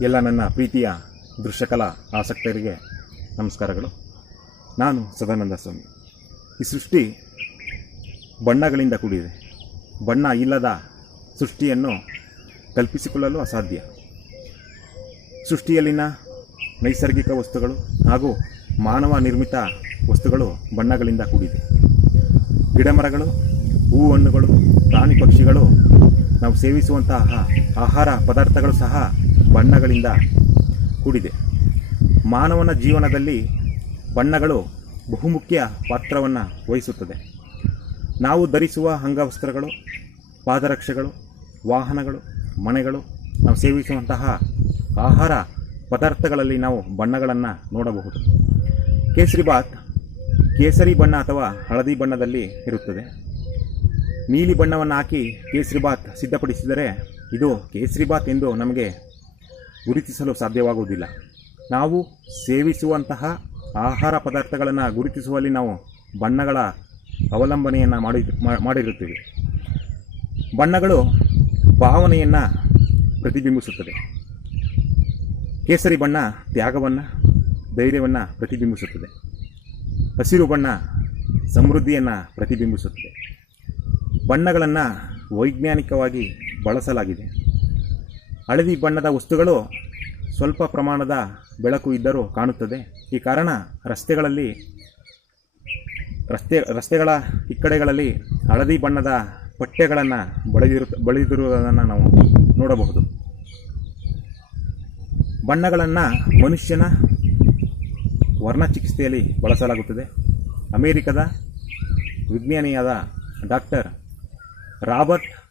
ಎಲ್ಲ ನನ್ನ ಪ್ರೀತಿಯ ದೃಶ್ಯಕಲಾ ಆಸಕ್ತರಿಗೆ ನಮಸ್ಕಾರಗಳು. ನಾನು ಸದಾನಂದ ಸ್ವಾಮಿ. ಈ ಸೃಷ್ಟಿ ಬಣ್ಣಗಳಿಂದ ಕೂಡಿದೆ. ಬಣ್ಣ ಇಲ್ಲದ ಸೃಷ್ಟಿಯನ್ನು ಕಲ್ಪಿಸಿಕೊಳ್ಳಲು ಅಸಾಧ್ಯ. ಸೃಷ್ಟಿಯಲ್ಲಿನ ನೈಸರ್ಗಿಕ ವಸ್ತುಗಳು ಹಾಗೂ ಮಾನವ ನಿರ್ಮಿತ ವಸ್ತುಗಳು ಬಣ್ಣಗಳಿಂದ ಕೂಡಿದೆ. ಗಿಡಮರಗಳು ಹೂ ಹಣ್ಣುಗಳು ಪ್ರಾಣಿ ಪಕ್ಷಿಗಳು, ನಾವು ಸೇವಿಸುವಂತಹ ಆಹಾರ ಪದಾರ್ಥಗಳು ಸಹ ಬಣ್ಣಗಳಿಂದ ಕೂಡಿದೆ. ಮಾನವನ ಜೀವನದಲ್ಲಿ ಬಣ್ಣಗಳು ಬಹುಮುಖ್ಯ ಪಾತ್ರವನ್ನು ವಹಿಸುತ್ತದೆ. ನಾವು ಧರಿಸುವ ಅಂಗವಸ್ತ್ರಗಳು, ಪಾದರಕ್ಷೆಗಳು, ವಾಹನಗಳು, ಮನೆಗಳು, ನಾವು ಸೇವಿಸುವಂತಹ ಆಹಾರ ಪದಾರ್ಥಗಳಲ್ಲಿ ನಾವು ಬಣ್ಣಗಳನ್ನು ನೋಡಬಹುದು. ಕೇಸರಿಬಾತ್ ಕೇಸರಿ ಬಣ್ಣ ಅಥವಾ ಹಳದಿ ಬಣ್ಣದಲ್ಲಿ ಇರುತ್ತದೆ. ನೀಲಿ ಬಣ್ಣವನ್ನು ಹಾಕಿ ಕೇಸರಿಬಾತ್ ಸಿದ್ಧಪಡಿಸಿದರೆ ಇದು ಕೇಸರಿಬಾತ್ ಎಂದು ನಮಗೆ ಗುರುತಿಸಲು ಸಾಧ್ಯವಾಗುವುದಿಲ್ಲ. ನಾವು ಸೇವಿಸುವಂತಹ ಆಹಾರ ಪದಾರ್ಥಗಳನ್ನು ಗುರುತಿಸುವಲ್ಲಿ ನಾವು ಬಣ್ಣಗಳ ಅವಲಂಬನೆಯನ್ನು ಮಾಡಿ ಮಾಡಿರುತ್ತೇವೆ. ಬಣ್ಣಗಳು ಭಾವನೆಯನ್ನು ಪ್ರತಿಬಿಂಬಿಸುತ್ತದೆ. ಕೇಸರಿ ಬಣ್ಣ ತ್ಯಾಗವನ್ನು, ಧೈರ್ಯವನ್ನು ಪ್ರತಿಬಿಂಬಿಸುತ್ತದೆ. ಹಸಿರು ಬಣ್ಣ ಸಮೃದ್ಧಿಯನ್ನು ಪ್ರತಿಬಿಂಬಿಸುತ್ತದೆ. ಬಣ್ಣಗಳನ್ನು ವೈಜ್ಞಾನಿಕವಾಗಿ ಬಳಸಲಾಗಿದೆ. ಹಳದಿ ಬಣ್ಣದ ವಸ್ತುಗಳು ಸ್ವಲ್ಪ ಪ್ರಮಾಣದ ಬೆಳಕು ಇದ್ದರೂ ಕಾಣುತ್ತದೆ. ಈ ಕಾರಣ ರಸ್ತೆಗಳಲ್ಲಿ, ರಸ್ತೆ, ರಸ್ತೆಗಳ ಇಕ್ಕಡೆಗಳಲ್ಲಿ ಹಳದಿ ಬಣ್ಣದ ಪಠ್ಯಗಳನ್ನು ಬಳಿದಿರು, ಬಳಿದಿರುವುದನ್ನು ನಾವು ನೋಡಬಹುದು. ಬಣ್ಣಗಳನ್ನು ಮನುಷ್ಯನ ವರ್ಣ ಚಿಕಿತ್ಸೆಯಲ್ಲಿ ಬಳಸಲಾಗುತ್ತದೆ. ಅಮೇರಿಕದ ವಿಜ್ಞಾನಿಯಾದ ಡಾಕ್ಟರ್ ರಾಬರ್ಟ್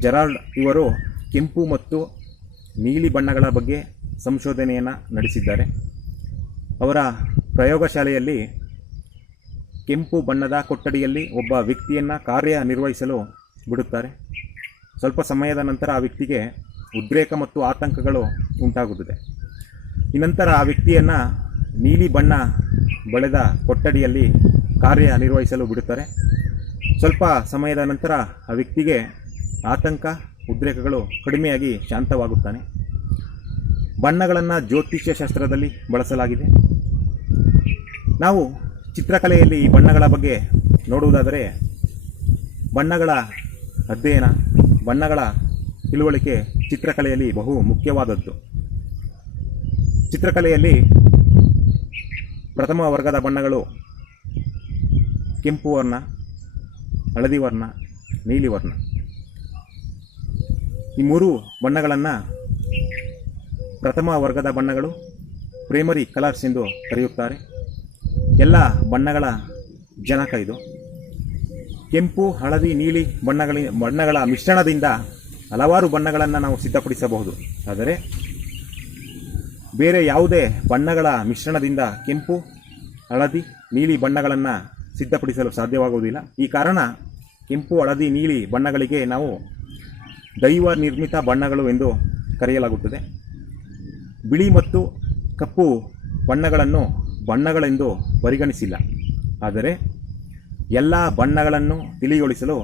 ಜೆರಾಲ್ಡ್ ಇವರು ಕೆಂಪು ಮತ್ತು ನೀಲಿ ಬಣ್ಣಗಳ ಬಗ್ಗೆ ಸಂಶೋಧನೆಯನ್ನು ನಡೆಸಿದ್ದಾರೆ. ಅವರ ಪ್ರಯೋಗಶಾಲೆಯಲ್ಲಿ ಕೆಂಪು ಬಣ್ಣದ ಕೊಠಡಿಯಲ್ಲಿ ಒಬ್ಬ ವ್ಯಕ್ತಿಯನ್ನು ಕಾರ್ಯನಿರ್ವಹಿಸಲು ಬಿಡುತ್ತಾರೆ. ಸ್ವಲ್ಪ ಸಮಯದ ನಂತರ ಆ ವ್ಯಕ್ತಿಗೆ ಉದ್ರೇಕ ಮತ್ತು ಆತಂಕಗಳು ಉಂಟಾಗುತ್ತದೆ. ನಂತರ ಆ ವ್ಯಕ್ತಿಯನ್ನು ನೀಲಿ ಬಣ್ಣ ಬಳೆದ ಕೊಠಡಿಯಲ್ಲಿ ಕಾರ್ಯನಿರ್ವಹಿಸಲು ಬಿಡುತ್ತಾರೆ. ಸ್ವಲ್ಪ ಸಮಯದ ನಂತರ ಆ ವ್ಯಕ್ತಿಗೆ ಆತಂಕ, ಉದ್ರೇಕಗಳು ಕಡಿಮೆಯಾಗಿ ಶಾಂತವಾಗುತ್ತಾನೆ. ಬಣ್ಣಗಳನ್ನು ಜ್ಯೋತಿಷ್ಯ ಶಾಸ್ತ್ರದಲ್ಲಿ ಬಳಸಲಾಗಿದೆ. ನಾವು ಚಿತ್ರಕಲೆಯಲ್ಲಿ ಈ ಬಣ್ಣಗಳ ಬಗ್ಗೆ ನೋಡುವುದಾದರೆ, ಬಣ್ಣಗಳ ಅಧ್ಯಯನ, ಬಣ್ಣಗಳ ತಿಳುವಳಿಕೆ ಚಿತ್ರಕಲೆಯಲ್ಲಿ ಬಹು ಮುಖ್ಯವಾದದ್ದು. ಚಿತ್ರಕಲೆಯಲ್ಲಿ ಪ್ರಥಮ ವರ್ಗದ ಬಣ್ಣಗಳು ಕೆಂಪು ವರ್ಣ, ಹಳದಿ ವರ್ಣ, ನೀಲಿ ವರ್ಣ. ಈ ಮೂರು ಬಣ್ಣಗಳನ್ನು ಪ್ರಥಮ ವರ್ಗದ ಬಣ್ಣಗಳು ಪ್ರೈಮರಿ ಕಲರ್ಸ್ ಎಂದು ಕರೆಯುತ್ತಾರೆ. ಎಲ್ಲ ಬಣ್ಣಗಳ ಜನಕ ಇದು. ಕೆಂಪು, ಹಳದಿ, ನೀಲಿ ಬಣ್ಣಗಳ ಬಣ್ಣಗಳ ಮಿಶ್ರಣದಿಂದ ಹಲವಾರು ಬಣ್ಣಗಳನ್ನು ನಾವು ಸಿದ್ಧಪಡಿಸಬಹುದು. ಆದರೆ ಬೇರೆ ಯಾವುದೇ ಬಣ್ಣಗಳ ಮಿಶ್ರಣದಿಂದ ಕೆಂಪು, ಹಳದಿ, ನೀಲಿ ಬಣ್ಣಗಳನ್ನು ಸಿದ್ಧಪಡಿಸಲು ಸಾಧ್ಯವಾಗುವುದಿಲ್ಲ. ಈ ಕಾರಣ ಕೆಂಪು, ಹಳದಿ, ನೀಲಿ ಬಣ್ಣಗಳಿಗೆ ನಾವು ದೈವ ನಿರ್ಮಿತ ಬಣ್ಣಗಳು ಎಂದು ಕರೆಯಲಾಗುತ್ತದೆ. ಬಿಳಿ ಮತ್ತು ಕಪ್ಪು ಬಣ್ಣಗಳನ್ನು ಬಣ್ಣಗಳೆಂದು ಪರಿಗಣಿಸಿಲ್ಲ. ಆದರೆ ಎಲ್ಲ ಬಣ್ಣಗಳನ್ನು ತಿಳಿಗೊಳಿಸಲು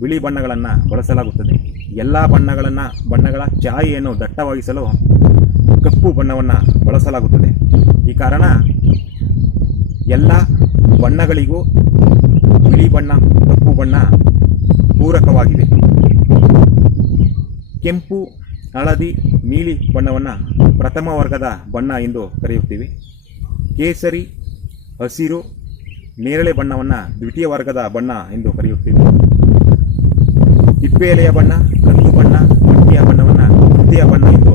ಬಿಳಿ ಬಣ್ಣಗಳನ್ನು ಬಳಸಲಾಗುತ್ತದೆ. ಎಲ್ಲ ಬಣ್ಣಗಳನ್ನು ಬಣ್ಣಗಳ ಛಾಯೆಯನ್ನು ದಟ್ಟವಾಗಿಸಲು ಕಪ್ಪು ಬಣ್ಣವನ್ನು ಬಳಸಲಾಗುತ್ತದೆ. ಈ ಕಾರಣ ಎಲ್ಲ ಬಣ್ಣಗಳಿಗೂ ಬಿಳಿ ಬಣ್ಣ, ಕಪ್ಪು ಬಣ್ಣ ಪೂರಕವಾಗಿದೆ. ಕೆಂಪು, ಹಳದಿ, ನೀಲಿ ಬಣ್ಣವನ್ನು ಪ್ರಥಮ ವರ್ಗದ ಬಣ್ಣ ಎಂದು ಕರೆಯುತ್ತೀವಿ. ಕೇಸರಿ, ಹಸಿರು, ನೇರಳೆ ಬಣ್ಣವನ್ನು ದ್ವಿತೀಯ ವರ್ಗದ ಬಣ್ಣ ಎಂದು ಕರೆಯುತ್ತೀವಿ. ಹಿಪ್ಪೆಲೆಯ ಬಣ್ಣ ಕಂದು ಬಣ್ಣ ಮಟ್ಟಿಯ ಬಣ್ಣವನ್ನು ತೃತೀಯ ಬಣ್ಣ ಎಂದು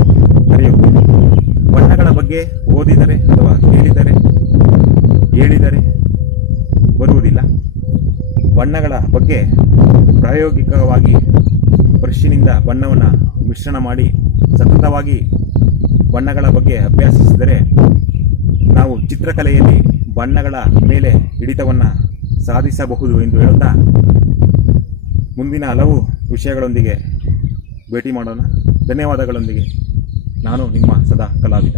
ಕರೆಯುತ್ತೀವಿ. ಬಣ್ಣಗಳ ಬಗ್ಗೆ ಓದಿದರೆ ಅಥವಾ ಕೇಳಿದರೆ, ಹೇಳಿದರೆ ಬರುವುದಿಲ್ಲ. ಬಣ್ಣಗಳ ಬಗ್ಗೆ ಪ್ರಾಯೋಗಿಕವಾಗಿ ಬ್ರಷ್ನಿಂದ ಬಣ್ಣವನ್ನು ಮಿಶ್ರಣ ಮಾಡಿ ಸತತವಾಗಿ ಬಣ್ಣಗಳ ಬಗ್ಗೆ ಅಭ್ಯಾಸಿಸಿದರೆ ನಾವು ಚಿತ್ರಕಲೆಯಲ್ಲಿ ಬಣ್ಣಗಳ ಮೇಲೆ ಹಿಡಿತವನ್ನು ಸಾಧಿಸಬಹುದು ಎಂದು ಹೇಳುತ್ತಾ ಮುಂದಿನ ಹಲವು ವಿಷಯಗಳೊಂದಿಗೆ ಭೇಟಿ ಮಾಡೋಣ. ಧನ್ಯವಾದಗಳೊಂದಿಗೆ. ನಾನು ನಿಮ್ಮ ಸದಾ ಕಲಾವಿದ.